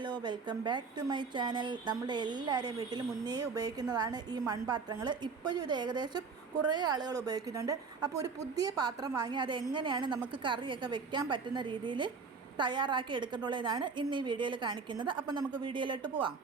Hello welcome back to my channel. നമ്മുടെ എല്ലാവരെയും വീട്ടിൽ മുന്നേ ഉപയോഗിക്കുന്നതാണ് ഈ മൺപാത്രങ്ങൾ. ഇപ്പോഴും ഇത് ഏകദേശം കുറേ ആളുകൾ ഉപയോഗിക്കുന്നുണ്ട്. അപ്പോൾ ഒരു പുതിയ പാത്രം വാങ്ങി അത് എങ്ങനെയാണ് നമുക്ക് കറിയൊക്കെ വെക്കാൻ പറ്റുന്ന രീതിയിൽ തയ്യാറാക്കി എടുക്കേണ്ടുള്ളതാണ് ഇന്ന് ഈ വീഡിയോയിൽ കാണിക്കുന്നത്. അപ്പോൾ നമുക്ക് വീഡിയോയിലോട്ട് പോവാം.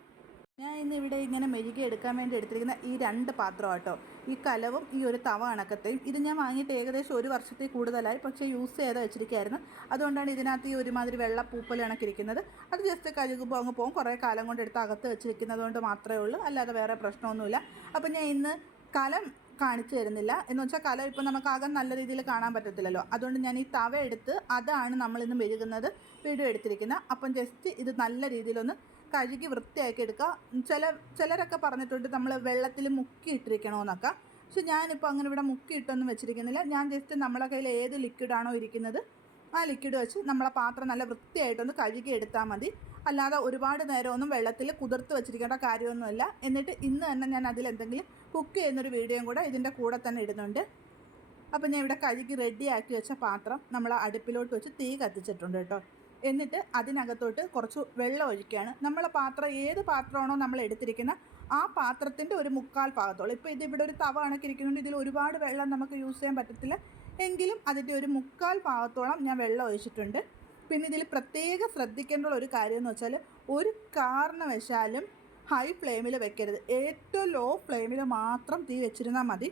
ഞാൻ ഇന്ന് ഇവിടെ ഇങ്ങനെ മെഴുകി എടുക്കാൻ വേണ്ടി എടുത്തിരിക്കുന്ന ഈ രണ്ട് പാത്രം കേട്ടോ ഈ കലവും ഈ ഒരു തവ അണക്കത്തെയും. ഇത് ഞാൻ വാങ്ങിയിട്ട് ഏകദേശം ഒരു വർഷത്തിൽ കൂടുതലായി പക്ഷേ യൂസ് ചെയ്ത് വെച്ചിരിക്കുകയായിരുന്നു അതുകൊണ്ടാണ് ഇതിനകത്ത് ഈ ഒരുമാതിരി വെള്ള പൂപ്പൽ കണക്കിരിക്കുന്നത് അത് ജസ്റ്റ് കഴുകുമ്പോൾ അങ്ങ് പോകും. കുറേ കാലം കൊണ്ട് എടുത്ത് അകത്ത് വെച്ചിരിക്കുന്നത് കൊണ്ട് മാത്രമേ ഉള്ളൂ. അല്ലാതെ വേറെ പ്രശ്നമൊന്നുമില്ല. അപ്പോൾ ഞാൻ ഇന്ന് കലം കാണിച്ചു തരുന്നില്ല. എന്ന് വെച്ചാൽ കല ഇപ്പം നമുക്ക് ആകെ നല്ല രീതിയിൽ കാണാൻ പറ്റത്തില്ലല്ലോ. അതുകൊണ്ട് ഞാൻ ഈ തവ എടുത്ത് അതാണ് നമ്മളിന്ന് മെഴുകുന്നത്. വീഡിയോ എടുത്തിരിക്കുന്നത്. അപ്പം ജസ്റ്റ് ഇത് നല്ല രീതിയിലൊന്ന് കഴുകി വൃത്തിയാക്കി എടുക്കുക. ചില ചിലരൊക്കെ പറഞ്ഞിട്ടുണ്ട് നമ്മൾ വെള്ളത്തിൽ മുക്കി ഇട്ടിരിക്കണമെന്നൊക്കെ പക്ഷെ ഞാനിപ്പോൾ അങ്ങനെ ഇവിടെ മുക്കി ഇട്ടൊന്നും വെച്ചിരിക്കുന്നില്ല. ഞാൻ ജസ്റ്റ് നമ്മളെ കയ്യിൽ ഏത് ലിക്വിഡാണോ ഇരിക്കുന്നത് ആ ലിക്വിഡ് വെച്ച് നമ്മളെ പാത്രം നല്ല വൃത്തിയായിട്ടൊന്ന് കഴുകി എടുത്താൽ മതി. അല്ലാതെ ഒരുപാട് നേരമൊന്നും വെള്ളത്തിൽ കുതിർത്ത് വെച്ചിരിക്കേണ്ട കാര്യമൊന്നുമില്ല. എന്നിട്ട് ഇന്ന് തന്നെ ഞാൻ അതിൽ എന്തെങ്കിലും കുക്ക് ചെയ്യുന്നൊരു വീഡിയോയും കൂടെ ഇതിന്റെ കൂടെ തന്നെ ഇടുന്നുണ്ട്. അപ്പോൾ ഞാൻ ഇവിടെ കഴുകി റെഡിയാക്കി വെച്ച പാത്രം നമ്മൾ അടുപ്പിലോട്ട് വെച്ച് തീ കത്തിച്ചിട്ടുണ്ട് കേട്ടോ. എന്നിട്ട് അതിനകത്തോട്ട് കുറച്ച് വെള്ളം ഒഴിക്കുകയാണ്. നമ്മളെ പാത്രം ഏത് പാത്രമാണോ നമ്മൾ എടുത്തിരിക്കുന്ന ആ പാത്രത്തിന്റെ ഒരു മുക്കാൽ ഭാഗത്തോളം. ഇപ്പോൾ ഇത് ഇവിടെ ഒരു തവ കണക്കിരിക്കുന്നുണ്ട് ഇതിൽ ഒരുപാട് വെള്ളം നമുക്ക് യൂസ് ചെയ്യാൻ പറ്റത്തില്ല. എങ്കിലും അതിന്റെ ഒരു മുക്കാൽ ഭാഗത്തോളം ഞാൻ വെള്ളം ഒഴിച്ചിട്ടുണ്ട്. പിന്നെ ഇതിൽ പ്രത്യേക ശ്രദ്ധിക്കേണ്ട ഒരു കാര്യം എന്ന് വെച്ചാൽ ഒരു കാരണവശാലും ഹൈ ഫ്ലെയിമിൽ വെക്കരുത്. ഏറ്റവും ലോ ഫ്ലെയിമിൽ മാത്രം തീ വെച്ചിരുന്നാൽ മതി.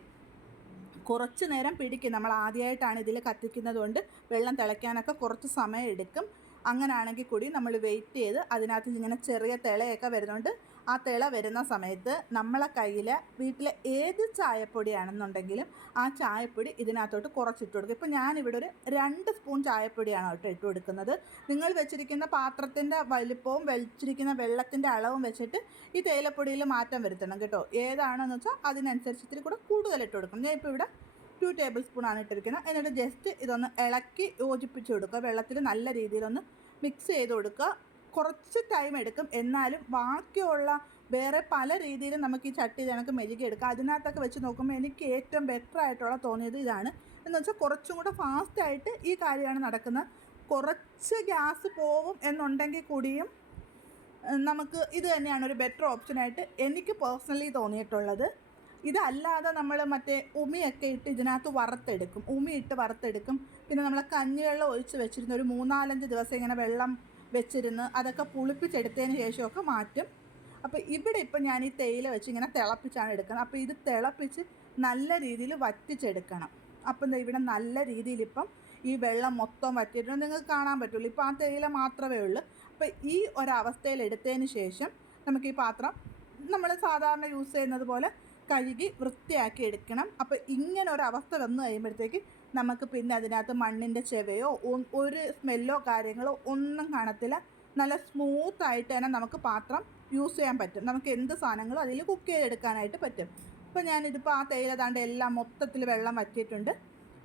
കുറച്ച് നേരം പിടിക്കും. നമ്മൾ ആദ്യമായിട്ടാണ് ഇതിൽ കത്തിക്കുന്നത് കൊണ്ട് വെള്ളം തിളയ്ക്കാനൊക്കെ കുറച്ച് സമയം എടുക്കും. അങ്ങനെയാണെങ്കിൽ കൂടി നമ്മൾ വെയിറ്റ് ചെയ്ത് അതിനകത്ത് ഇങ്ങനെ ചെറിയ തിളയൊക്കെ വരുന്നുണ്ട് ആ തിള വരുന്ന സമയത്ത് നമ്മളെ കയ്യിൽ വീട്ടിലെ ഏത് ചായപ്പൊടിയാണെന്നുണ്ടെങ്കിലും ആ ചായപ്പൊടി ഇതിനകത്തോട്ട് കുറച്ചിട്ട് കൊടുക്കും. ഇപ്പോൾ ഞാനിവിടെ ഒരു രണ്ട് സ്പൂൺ ചായപ്പൊടിയാണ് കേട്ടോ ഇട്ട് കൊടുക്കുന്നത്. നിങ്ങൾ വെച്ചിരിക്കുന്ന പാത്രത്തിന്റെ വലിപ്പവും വെച്ചിരിക്കുന്ന വെള്ളത്തിന്റെ അളവും വെച്ചിട്ട് ഈ തേയിലപ്പൊടിയിൽ മാറ്റം വരുത്തണം കേട്ടോ. ഏതാണെന്ന് വെച്ചാൽ അതിനനുസരിച്ച് ഇത്തിരി കൂടെ കൂടുതൽ ഇട്ട് കൊടുക്കണം ഞാൻ ഇപ്പോൾ ഇവിടെ ടു ടേബിൾ സ്പൂൺ ആണ് ഇട്ടിരിക്കുന്നത്. എന്നിട്ട് ജസ്റ്റ് ഇതൊന്ന് ഇളക്കി യോജിപ്പിച്ച് കൊടുക്കുക. വെള്ളത്തിൽ നല്ല രീതിയിലൊന്ന് മിക്സ് ചെയ്ത് കൊടുക്കുക. കുറച്ച് ടൈം എടുക്കും. എന്നാലും ബാക്കിയുള്ള വേറെ പല രീതിയിലും നമുക്ക് ഈ ചട്ടി കണക്ക് മെഴുകിയെടുക്കാം അതിനകത്തൊക്കെ വെച്ച് നോക്കുമ്പോൾ എനിക്ക് ഏറ്റവും ബെറ്റർ ആയിട്ടുള്ള തോന്നിയത് ഇതാണ്. എന്ന് വെച്ചാൽ കുറച്ചും കൂടെ ഫാസ്റ്റായിട്ട് ഈ കാര്യമാണ് നടക്കുന്നത്. കുറച്ച് ഗ്യാസ് പോകും എന്നുണ്ടെങ്കിൽ കൂടിയും നമുക്ക് ഇത് തന്നെയാണ് ഒരു ബെറ്റർ ഓപ്ഷനായിട്ട് എനിക്ക് പേഴ്സണലി തോന്നിയിട്ടുള്ളത്. ഇതല്ലാതെ നമ്മൾ മറ്റേ ഉമിയൊക്കെ ഇട്ട് ഇതിനകത്ത് വറുത്തെടുക്കും. ഉമി ഇട്ട് വറുത്തെടുക്കും. പിന്നെ നമ്മൾ കഞ്ഞിവെള്ളം ഒഴിച്ച് വെച്ചിരുന്ന ഒരു മൂന്നാലഞ്ച് ദിവസം ഇങ്ങനെ വെള്ളം വെച്ചിരുന്ന് അതൊക്കെ പുളിപ്പിച്ചെടുത്തതിന് ശേഷമൊക്കെ മാറ്റും. അപ്പോൾ ഇവിടെ ഇപ്പം ഞാൻ ഈ തേയില വെച്ച് ഇങ്ങനെ തിളപ്പിച്ചാണ് എടുക്കുന്നത്. അപ്പോൾ ഇത് തിളപ്പിച്ച് നല്ല രീതിയിൽ വറ്റിച്ചെടുക്കണം. അപ്പം ഇവിടെ നല്ല രീതിയിൽ ഇപ്പം ഈ വെള്ളം മൊത്തം വറ്റിയിട്ടുണ്ട്. നിങ്ങൾക്ക് കാണാൻ പറ്റുള്ളൂ. ഇപ്പോൾ ആ തേയില മാത്രമേ ഉള്ളൂ. അപ്പോൾ ഈ ഒരവസ്ഥയിൽ എടുത്തതിന് ശേഷം നമുക്ക് ഈ പാത്രം നമ്മൾ സാധാരണ യൂസ് ചെയ്യുന്നത് പോലെ കഴുകി വൃത്തിയാക്കി എടുക്കണം. അപ്പോൾ ഇങ്ങനെ ഒരു അവസ്ഥ വന്നു കഴിയുമ്പോഴത്തേക്ക് നമുക്ക് പിന്നെ അതിനകത്ത് മണ്ണിന്റെ ചെവയോ ഒരു സ്മെല്ലോ കാര്യങ്ങളോ ഒന്നും കാണത്തില്ല. നല്ല സ്മൂത്ത് ആയിട്ട് തന്നെ നമുക്ക് പാത്രം യൂസ് ചെയ്യാൻ പറ്റും. നമുക്ക് എന്ത് സാധനങ്ങളും അതിൽ കുക്ക് ചെയ്തെടുക്കാനായിട്ട് പറ്റും. അപ്പോൾ ഞാനിതിപ്പോൾ ആ തേയില താണ്ട് എല്ലാം മൊത്തത്തിൽ വെള്ളം വറ്റിയിട്ടുണ്ട്.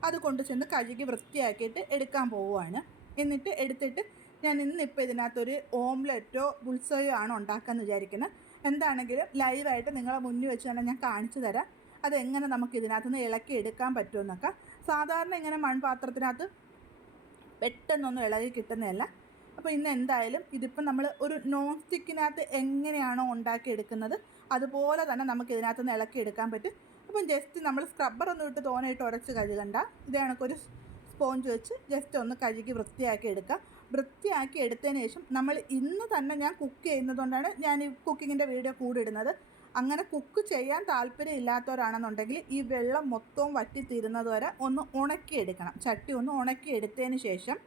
അത് കൊണ്ട് ചെന്ന് കഴുകി വൃത്തിയാക്കിയിട്ട് എടുക്കാൻ പോവുകയാണ് എന്നിട്ട് എടുത്തിട്ട് ഞാൻ ഇന്നിപ്പോൾ ഇതിനകത്തൊരു ഓംലെറ്റോ ബുൾസയോ ആണ് ഉണ്ടാക്കാമെന്ന് വിചാരിക്കുന്നത് എന്താണെങ്കിലും ലൈവായിട്ട് നിങ്ങളെ മുന്നിൽ വെച്ച് തന്നെ ഞാൻ കാണിച്ചു തരാം. അതെങ്ങനെ നമുക്ക് ഇതിനകത്ത് നിന്ന് ഇളക്കി എടുക്കാൻ പറ്റുമെന്നൊക്കെ സാധാരണ ഇങ്ങനെ മൺപാത്രത്തിനകത്ത് പെട്ടെന്നൊന്നും ഇളകി കിട്ടുന്നതല്ല. അപ്പോൾ ഇന്ന് എന്തായാലും ഇതിപ്പം നമ്മൾ ഒരു നോൺ സ്റ്റിക്കിനകത്ത് എങ്ങനെയാണോ ഉണ്ടാക്കിയെടുക്കുന്നത് അതുപോലെ തന്നെ നമുക്ക് ഇതിനകത്ത് നിന്ന് ഇളക്കി എടുക്കാൻ പറ്റും. അപ്പം ജസ്റ്റ് നമ്മൾ സ്ക്രബ്ബർ ഒന്നും ഇട്ട് തോനായിട്ട് ഉരച്ച് കഴുകണ്ട. ഇത് കണക്കൊരു സ്പോഞ്ച് വെച്ച് ജസ്റ്റ് ഒന്ന് കഴുകി വൃത്തിയാക്കി എടുക്കുക. വൃത്തിയാക്കി എടുത്തതിന് ശേഷം നമ്മൾ ഇന്ന് തന്നെ ഞാൻ കുക്ക് ചെയ്യുന്നതുകൊണ്ടാണ് ഞാൻ ഈ കുക്കിങ്ങിന്റെ വീഡിയോ കൂടെ ഇടുന്നത് അങ്ങനെ കുക്ക് ചെയ്യാൻ താല്പര്യം ഇല്ലാത്തവരാണെന്നുണ്ടെങ്കിൽ ഈ വെള്ളം മൊത്തവും വറ്റിത്തീരുന്നത് വരെ ഒന്ന് ഉണക്കിയെടുക്കണം. ചട്ടി ഒന്ന് ഉണക്കിയെടുത്തതിന് ശേഷം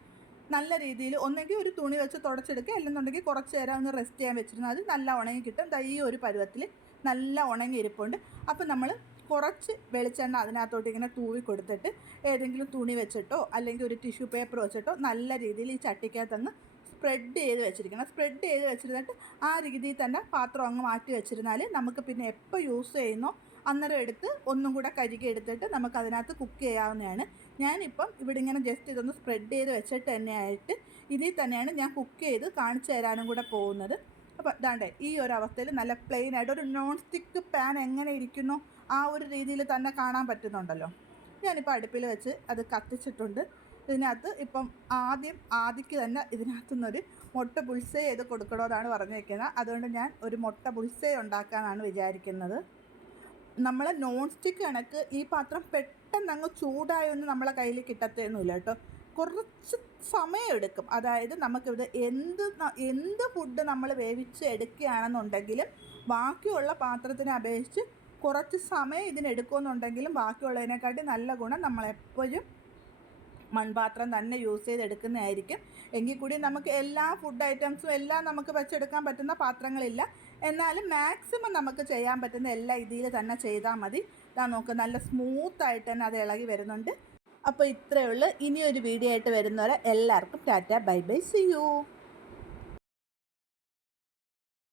നല്ല രീതിയിൽ ഒന്നെങ്കിൽ ഒരു തുണി വെച്ച് തുടച്ചെടുക്കുക. അല്ലെന്നുണ്ടെങ്കിൽ കുറച്ച് നേരം ഒന്ന് റെസ്റ്റ് ചെയ്യാൻ വെച്ചിരുന്നാൽ അത് നല്ല ഉണങ്ങി കിട്ടും. ഈ ഒരു പരുവത്തിൽ നല്ല ഉണങ്ങി ഇരിപ്പുണ്ട് അപ്പോൾ നമ്മൾ കുറച്ച് വെളിച്ചെണ്ണ അതിനകത്തോട്ട് ഇങ്ങനെ തൂവി കൊടുത്തിട്ട് ഏതെങ്കിലും തുണി വെച്ചിട്ടോ അല്ലെങ്കിൽ ഒരു ടിഷ്യൂ പേപ്പർ വെച്ചിട്ടോ നല്ല രീതിയിൽ ഈ ചട്ടിക്കകത്തങ്ങ് സ്പ്രെഡ് ചെയ്ത് വെച്ചിരിക്കണം. സ്പ്രെഡ് ചെയ്ത് വെച്ചിരുന്നിട്ട് ആ രീതിയിൽ തന്നെ പാത്രം അങ്ങ് മാറ്റി വെച്ചിരുന്നാൽ നമുക്ക് പിന്നെ എപ്പോൾ യൂസ് ചെയ്യുന്നോ അന്നേരം എടുത്ത് ഒന്നും കൂടെ കരുകി എടുത്തിട്ട് നമുക്ക് അതിനകത്ത് കുക്ക് ചെയ്യാവുന്നതാണ്. ഞാനിപ്പം ഇവിടെ ഇങ്ങനെ ജസ്റ്റ് ഇതൊന്ന് സ്പ്രെഡ് ചെയ്ത് വെച്ചിട്ട് തന്നെയായിട്ട് ഇതിൽ തന്നെയാണ് ഞാൻ കുക്ക് ചെയ്ത് കാണിച്ചു തരാനും കൂടെ പോകുന്നത്. അപ്പോൾ ഇതാണ്ട് ഈ ഒരു അവസ്ഥയിൽ നല്ല പ്ലെയിൻ ആയിട്ട് ഒരു നോൺ സ്റ്റിക്ക് പാൻ എങ്ങനെ ഇരിക്കുന്നു ആ ഒരു രീതിയിൽ തന്നെ കാണാൻ പറ്റുന്നുണ്ടല്ലോ. ഞാനിപ്പോൾ അടുപ്പിൽ വെച്ച് അത് കത്തിച്ചിട്ടുണ്ട്. ഇതിനകത്ത് ഇപ്പം ആദ്യം ആദ്യക്ക് തന്നെ ഇതിനകത്തു നിന്നൊരു മുട്ട പുൽസേ ചെയ്ത് കൊടുക്കണമെന്നാണ് പറഞ്ഞിരിക്കുന്നത് അതുകൊണ്ട് ഞാൻ ഒരു മുട്ട പുൽസേ ഉണ്ടാക്കാനാണ് വിചാരിക്കുന്നത്. നമ്മൾ നോൺ സ്റ്റിക്ക് കണക്ക് ഈ പാത്രം പെട്ടെന്ന് അങ്ങ് ചൂടായൊന്നും നമ്മളെ കയ്യിൽ കിട്ടത്തേന്നുമില്ല കേട്ടോ. കുറച്ച് സമയമെടുക്കും. അതായത് നമുക്കിവിടെ എന്ത് എന്ത് ഫുഡ് നമ്മൾ വേവിച്ച് എടുക്കുകയാണെന്നുണ്ടെങ്കിലും ബാക്കിയുള്ള പാത്രത്തിനെ അപേക്ഷിച്ച് കുറച്ച് സമയം ഇതിനെടുക്കുമെന്നുണ്ടെങ്കിലും ബാക്കിയുള്ളതിനെക്കാട്ടി നല്ല ഗുണം നമ്മളെപ്പോഴും മൺപാത്രം തന്നെ യൂസ് ചെയ്തെടുക്കുന്നതായിരിക്കും. എങ്കിൽ കൂടി നമുക്ക് എല്ലാ ഫുഡ് ഐറ്റംസും എല്ലാം നമുക്ക് വെച്ചെടുക്കാൻ പറ്റുന്ന പാത്രങ്ങളില്ല. എന്നാലും മാക്സിമം നമുക്ക് ചെയ്യാൻ പറ്റുന്ന എല്ലാ ഇതിൽ തന്നെ ചെയ്താൽ മതി. ഇതാ നോക്ക് നല്ല സ്മൂത്തായിട്ട് തന്നെ അത് ഇളകി വരുന്നുണ്ട്. അപ്പോൾ ഇത്രയേ ഉള്ളൂ. ഇനിയൊരു വീഡിയോ ആയിട്ട് വരുന്നവരെ എല്ലാവർക്കും tata bye bye see you